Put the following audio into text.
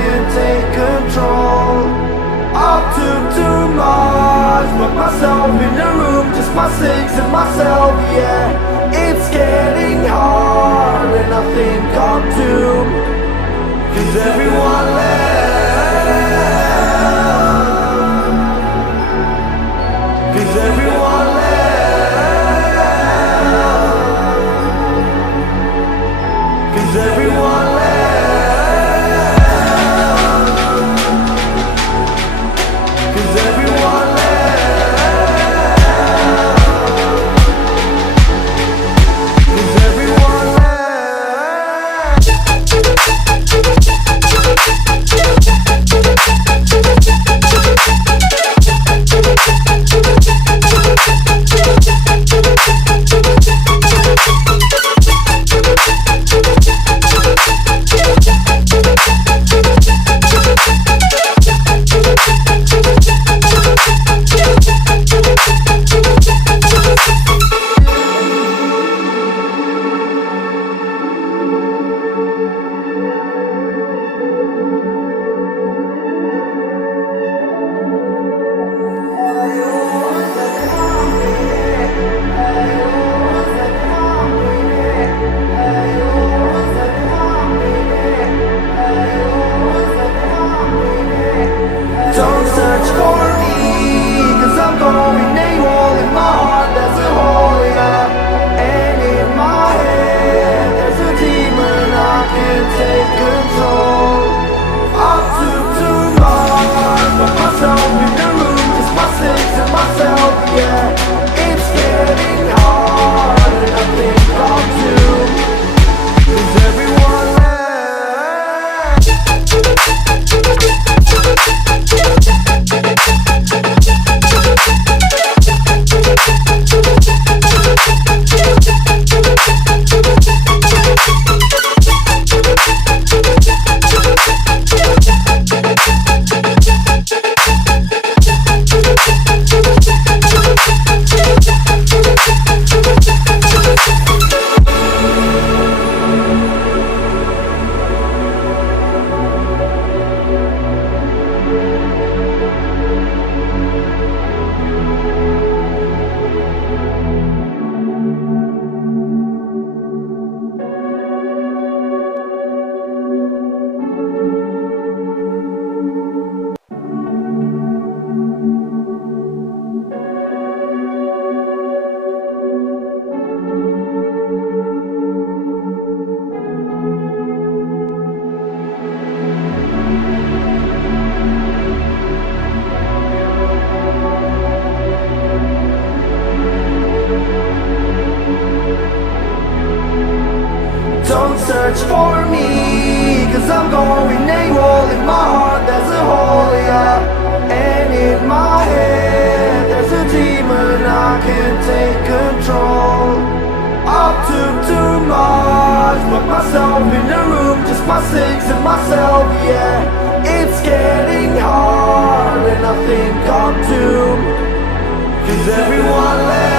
can't take control. I took too much, put myself in the room, just my six and myself, yeah. It's getting hard and I think I'm doomed, 'cause everyone left, 'cause everyone left, 'cause everyone left. Don't search for me, 'cause I'm going AWOL. In my heart there's a hole, yeah. And in my head there's a demon, I can't take control. I took too much, put myself in the room, just my six and myself, yeah. It's getting hard and I think I'm doomed, 'cause everyone left. Don't search for me, 'cause I'm going AWOL. In my heart there's a hole, yeah. And in my head there's a demon, I can't take control. I took too much, put myself in the room, just my six and myself, yeah. It's getting hard and I think I'm doomed, 'cause everyone left.